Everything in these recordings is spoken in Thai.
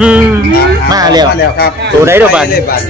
อืมมาแล้วมาแล้วครับตัวไหนเด้อบัดเลยบัด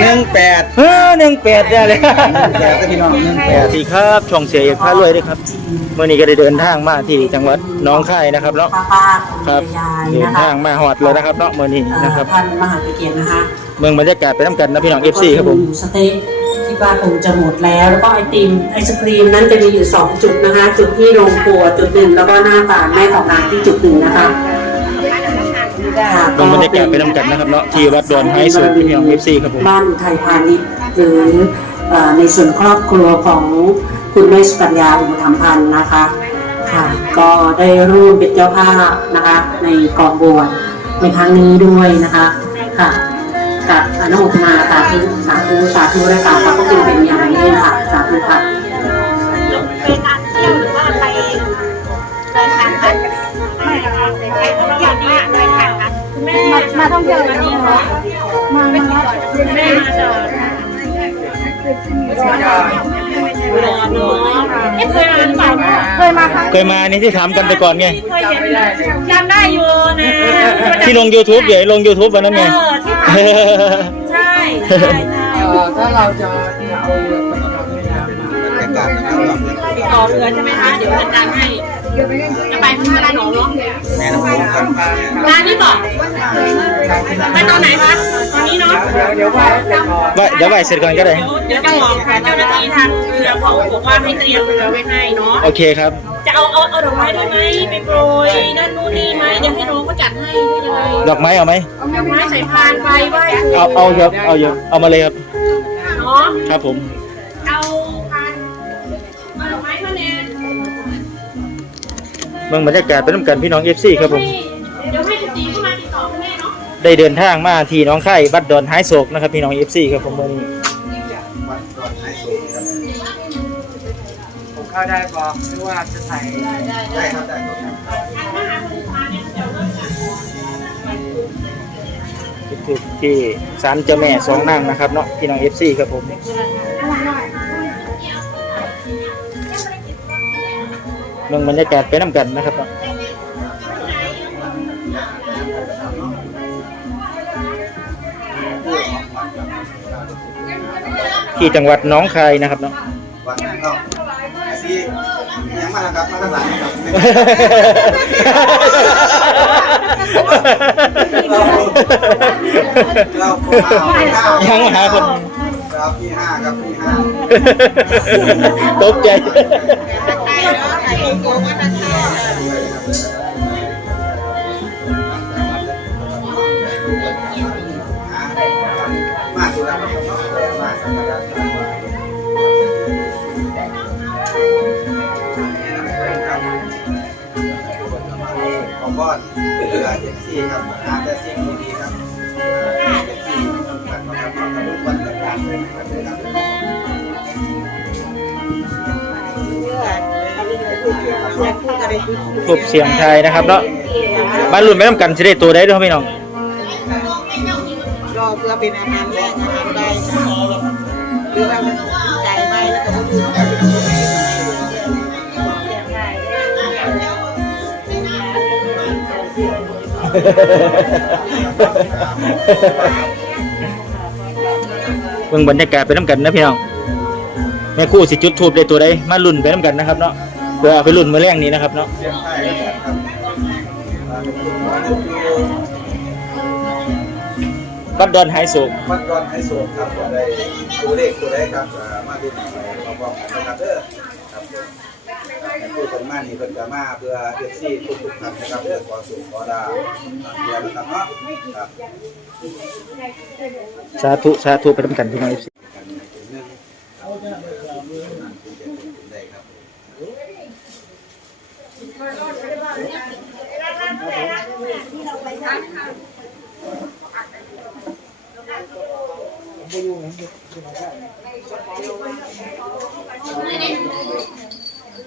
หนึ่งแปดเฮ้อหนึ่งแปดได้เลยแปดพี่น้องหนึ่งสแปวัดสดีครับช่องเสียเอกพารวยด้วยครับเมื่อนี้ก็ได้เดินทางมาที่จังหวัดหน้องคายนะครับเนาะป้าป้าคุณครับยายเดินนะคะทางมาหอดเลยนะครับเนาะเมื่อนี้เอ่อนะครับ ท่านมหาวิเกียรตินะคะเมืองบรรยากาศไปน้ำกันนะพี่น้อง FC ครับผม สเต็ก ที่ว่าคงจะหมดแล้ว แล้วก็ไอติมไอศครีมนั้นจะมีอยู่ 2 จุดนะคะ จุดที่โรงครัวจุดหนึ่งแล้วก็หน้าศาลแม่ของนางที่จุดหนึ่งนะคะค่ะเมืองบรรยากาศไปน้ำกันนะครับเนาะที่วัดดอนไฮสูงพี่น้อง FC ครับผมบ้านไทยพาณิชย์หรือเอ่อในส่วนครอบครัวของคุณแม่สุปัญญาอุปถัมพันธ์นะคะค่ะก็ได้ร่วมเป็นเจ้าภาพนะคะ ในกองบวชในครั้งนี้ด้วยนะคะค่ะ กับอนุโมทนาสาธุสาธุสาธุและกราบขอบพระคุณเป็นอย่างยิ่งค่ะสาธุค่ะไปทานเที่ยวหรือว่าไปเดินทางไม่ค่ะไปองเที่ยวนี่ไปทางค่ะแม่มามาท่องเที่ยววันนี้เหรอมาไม่กี่วันคุณแม่มาจอด ไม่เคยมาหรือเปล่าเคยมาครั้งเคยมาอันี่ที่ถามกันแต่ก่อนไง เคยเห็นจำได้อยู่นะที่ลง YouTube เดี๋ยวลง YouTube วันนั้นไง เออที่ผ่านใช่ใช่ใช่ถ้าเราจะจะเอาเรือไปทำแม่น้ำมาบรรยากาศนะครับบ ต่อเรือใช่ไหมคะ เดี๋ยวจัดการให้จะไปที่อะไรหนองเนาะแม่น้ำโขงเนี่ย ร้านนี้บอกไปตอนไหนคะตอนนี้เนาะเดี๋ยวเดี๋ยวว่าจะก่อนว่าเดี๋ยวไหวเสร็จก่อนก็ได้ เดี๋ยวจะบอกค่ะเจ้าหน้าที่ทางเรือเขาบอกว่าให้เตรียมเรือไว้ให้เนาะโอเคครับ จะเอาเอาเอาดอกไม้ด้วยไหมไปโปรยนั่นนู่นนี่ไหมเดี๋ยวให้น้องเขาจัดให้ได้ยังไงดอกไม้เอาไหมดอกไม้ใส่พานไปไหว้ครูเอาเอาเยอะเอาเยอะเอามาเลยครับ เนาะ ครับผม เอาพานเอาดอกไม้มาแนน เมืองบรรยากาศไปน้ำกันพี่น้อง FC ครับผมเดี๋ยวให้ ได้เดินทางมาที่น้องไข่บัดดอนไฮโศกนะครับพี่น้อง FC ครับผมวันนี้วัดดอนไฮสูงครับผมเข้าได้บอกหรือว่าจะใส่ได้ครับได้ครับทุกที่ศาลเจ้าแม่สองนางนะครับเนาะพี่น้อง FC ครับผมเมืองบรรยากาศไปน้ำกันนะครับ ที่จังหวัดน้องคายนะครับเนาะ วัดเข้าไอ้ซียังมาแล้วครับมาทางหลังครับเรายังหาคน ครับพี่ห้าครับพี่ห้าตกใจมา ขอบคุณเรือเจ็ดซี่ครับหาแต่สิ่งดีๆครับเจ็ดซี่กันมาครับมาทำวันต่างๆเลยนะครับกบเสียงไทยนะครับเนาะบ้านรุ่นไม่ต้องกันจะได้ตัวได้ด้วยครับพี่น้องรอเพื่อเป็นอาหารแรกอาหารได้ค่ะหรือว่ามันใจไหมแล้วก็ดูว่าเป็นคนไหน เบิ่งบรรยากาศไปน้ำกันนะพี่น้องแม่คู่สิจุดทูบได้ตัวใดมารุ่นไปน้ำกันนะครับเนาะเพื่อเอาไปรุ่นมาแรงนี้นะครับเนาะเสียงไทยครับบัดดอนไฮโศกวัดดอนไฮโซครับตัวได้ตัวเลขตัวได้ครับมาดูหน่อยพร้อมๆกันนะครับเด้อครับ ผู้คนมานี่เพิ่นจะมาเพื่อเอฟซีทุกๆท่านนะครับเด้อขอสู่ขอดาเพื่อนะครับเนาะครับสาธุสาธุไปน้ำกันพี่น้อง FC กันในจุดหนึ่งได้ครับ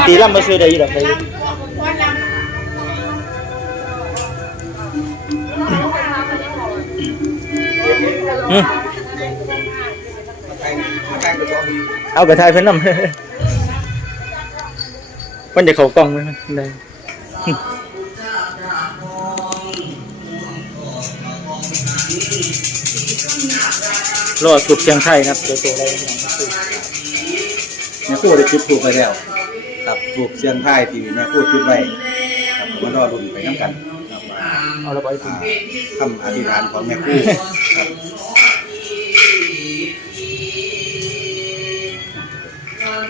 นตรีล่ำมาซื้อได้อยู่ดอกไปอืมใครเป็นตัวเอากระทายเพิ่นนำเพิ่นจะเข้ากล้องไหมได้ รอสุดเชียงไทยนะครับเดี๋ยวตัวอะไรอย่างนี้แม่คู่ได้จุดถูกไปแล้ว ครับถูกเสียงไทายที่แม่คู่จุดไว้ครับมารอรุ่นไปน้ำกันครับว่าเอาระบายถึอ่าคำอธิษฐานของแม่คู่ครับ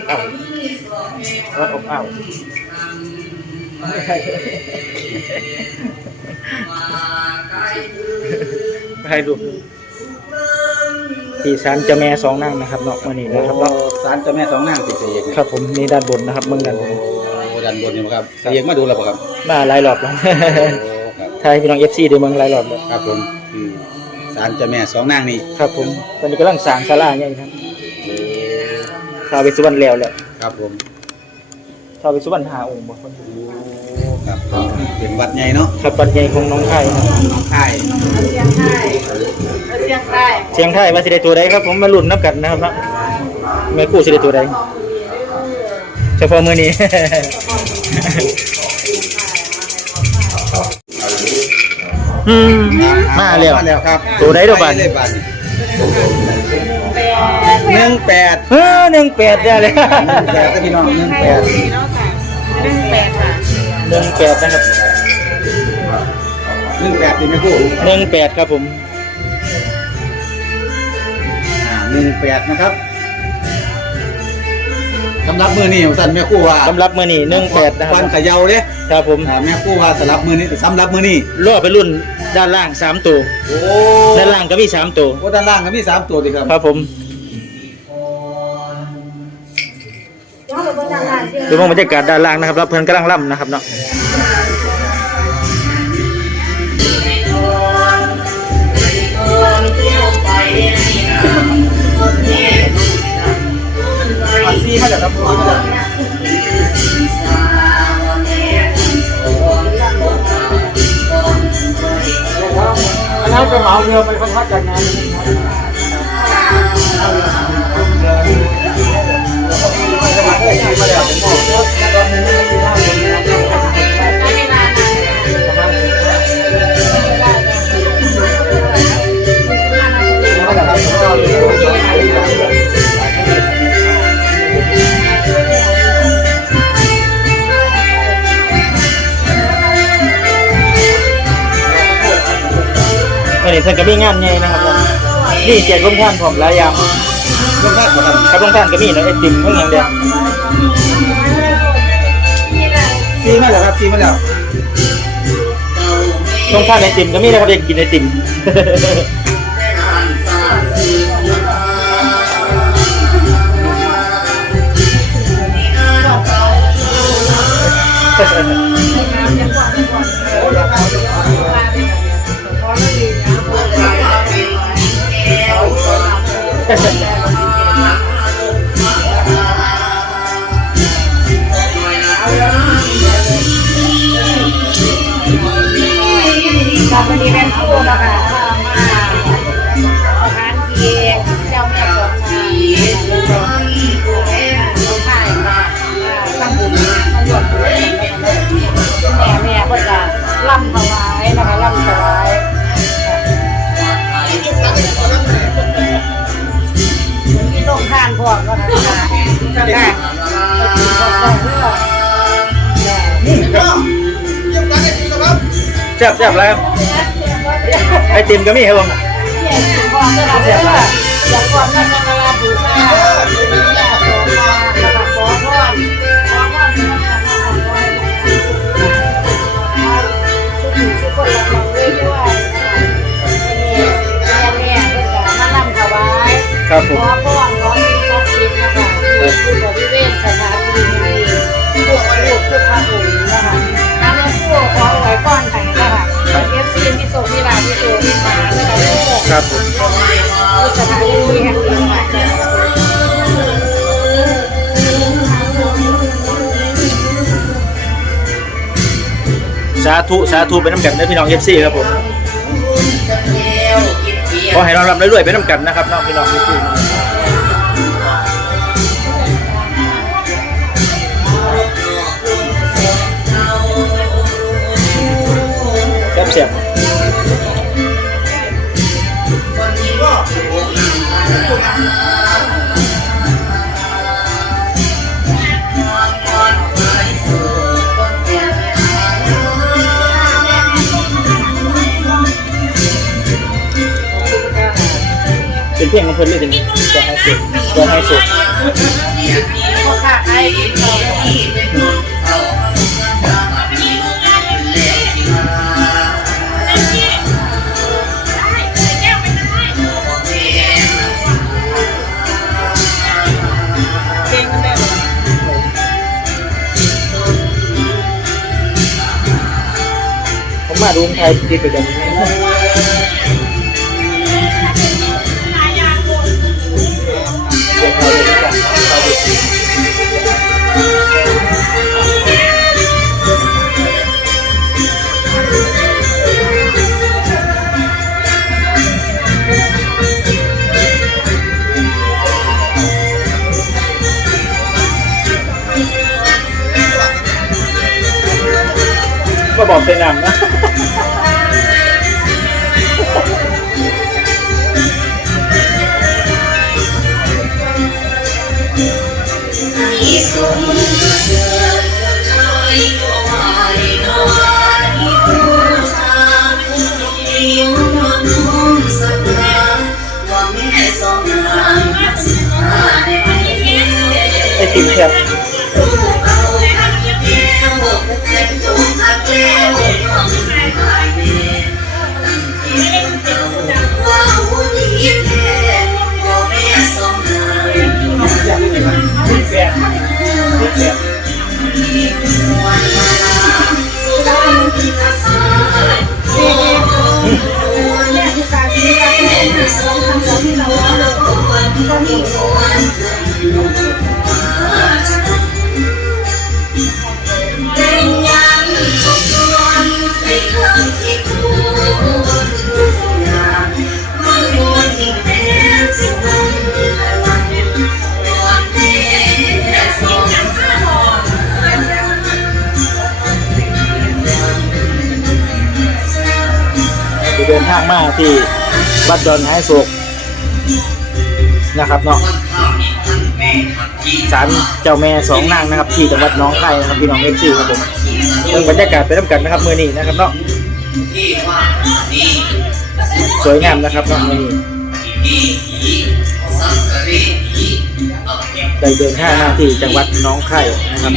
อ้าวรถอบอ้าวไม่ให้ดูที่ศาลเจ้าแม่สองนั่งนะครับเนาะมานี่นะครับเนาะ สารเจ้าแม่สองนางติดเสียงครับผมนี่ด้านบนนะครับเมืองด้านบนโอ้ดันบนนี่บ่ครับเสียงมาดูแล้วบ่ครับมาหลายรอบแล้ว โอ้ครับไทยพี่น้องเอฟซีดูเมืองหลายรอบแล้วครับผมคือสารเจ้าแม่สองนางนี่ครับผมตอนนี้กำลังสร้างศาลาใหญ่ครับโอ้ท้าวเวสสุวรรณแล้วแหละครับผมท้าวเวสสุวรรณหาองค์บ่คนโอ้ครับเป็นวัดใหญ่เนาะครับปัจจัยของน้องไทยครับน้องค่ายเสียงได้เชียงไทยว่าสิได้ตัวใดครับผมมาลุ้นนับกันนะครับเนาะ แม่คู่สิได้ตัวใดเฉพาะมื้อนี้ อืมมาแล้วมาแล้วครับตัวใดเด้อบัดไปเลยบัดหนึ่งแปดเออ18ได้เลยแปดพี่น้องหนึ่งแปดเนาะค่ะหนึ่งแปดค่ะ18นะครับหนึ่งแปดที่แม่คู่18ครับผมอ่าหนึ่งแปดนะครับ สำหรับมือนี่ของสันแม่คู่ว่าสำหรับมื้อนี้18นะควัรันบเขยาเด้ครับผมอ่าแม่คู่ว่าสำหรับมือนี้สำหรับมือนี่รอไปรุ่นด้านล่าง3ตัวโอ้ด้านล่างก็มี3ตัวโอ้ด้านล่างก็มีสามตัวดีครับครับผมดูบรรยากาศด้านล่างนะครับรับเพื่อนกำลังล่ำนะครับเนาะ อันซีมาจากครับมาจากแล้วจะเหมาเรือไปพักจากนั้นี้ ท่นก็มีงานใหญ่นะครับนี่เจ็ดลงท่านผมหลายอย่างเรื่องมากกว่าครับครับลงท่านก็มีนะไอติมเพิ่งอย่างเดียวซีมาแล้วครับซีมาแล้วลงท่านไอติมก็มีนะครับเด็กกินไอติม ซ่บแซ่บแล้วไอติมก็มีครับผมความเพื่อยากความาธุสาธุไปน้ำกันนะพี่น้องเอฟซีครับผมขอให้เรารับรวยๆไปน้ำกันนะครับน้องพี่น้องเอฟซี เพียงของเพิ่นเลยถึงตัวให้สุดตัวให้สุดพ่อค้าขายกินเราผมมาดูไทยที่ไปกัน บอกเป็นนำนะไอติมแคบ เดินทางมาที่วัดดอนไฮโศก นะครับเนาะศาลเจ้าแม่สองนางนะครับ ที่จังหวัดน้องคายนะครับพี่น้องเอฟซีครับผมเรื่องบรรยากาศไปน้ำกันนะครับเมื่อนี้นะครับเนาะสวยงามนะครับเนาะมือนี้ได้เดินทางมาที่จังหวัดน้องคายนะครับ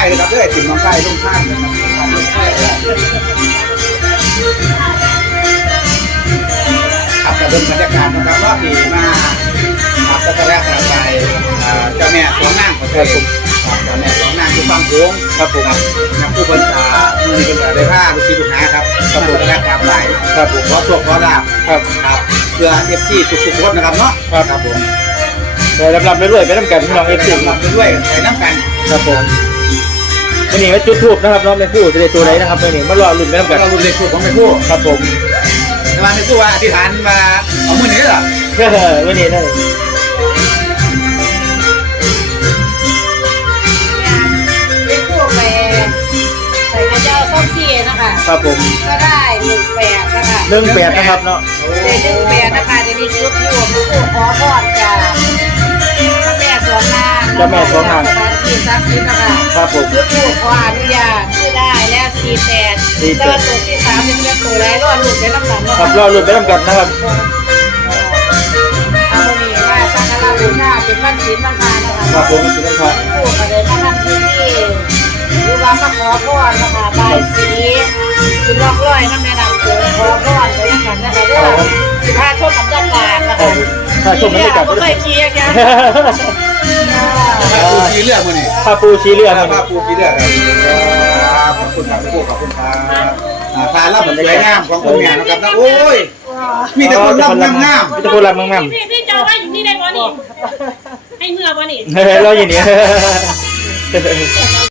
ติมน้องไก่เลยครับเด้อไอติมน้องไก่ลูกข้างนะครับครับกระเดิมบรรยากาศนะครับรอบนี้มาครับก็จะแรกเราไปเจ้าแม่สองนางของเราครับเจ้าแม่สองนางคือฟังโค้งครับผมครับนักผู้บัญชามือนี้เป็นได้ผ้าลูกศิษย์ลูกหาครับครับผมแรกตามไหลครับผมขอโชคขอลาบครับครับเพื่อเอฟซีทุกๆคนนะครับเนาะครับครับผมได้รับรับรวยๆไปน้ำกันพี่น้องเอฟซีหลับด้วยไปน้ำกันครับผม วันนี้มาจุดทูบนะครับน้องแม่คู่จะได้ตัวไหนนะครับวันนี้มารอลุ้นไปน้ำกันเราลุ้นเลขถูกของไม่พูดครับผมแต่ว่าไม่พูดว่าอธิษฐานมาเอามือนี้เหรอเพื่อวันนี้ได้เป็นพวกไปใส่กระเจ้าส้มซีนะคะครับผมก็ได้หนึ่งแปดนะคะเรื่องแปดนะครับเนาะในหนึ่งแปดนะคะจะมีชุดพวกผู้ขอพรจากเจ้าแม่สองนางสถาน ที่ที่ซักซิดนะคะครับผม ยุดถูกขออนุญาตชื่อได้แล้วสี่แปดสี่แปด แล้วตัวที่สามเป็นเรื่องตัวไรรอดหลุดไปน้ำหนักเนาะครับรอลุ้นไปน้ำกันนะครับ เอาวันนี้ว่าสักการะบูชาเป็นวันศีลวันพานะคะครับผมสุนันทาผู้ก็เลยมาทำที่นี่หรือว่ามาขอพรนะคะบายสีสิลอกร้อยน้ำแม่น้ำโขงขอพรไปยังกันนะคะเรื่องสิพาชมบรรยากาศนะครัคะบผมถ้าชมบรรยากาศ ไม่เคยขี่ยังไงถ้าปูชีเลือกมือนี่ผ้าปูชีเรือครับถ้าปูชีเลือกครับขอบคุณครับขอบคุณครับอ่าทานแล้วผมสวยงามของคุณแม่นะครับนะโอ้ย มีแต่คนรับงามงามมีแต่คนรับงามพี่พี่จอว่าอยู่นี่ได้บ่นี่ให้เมื่อบ่นี่ๆเราอย่างนี้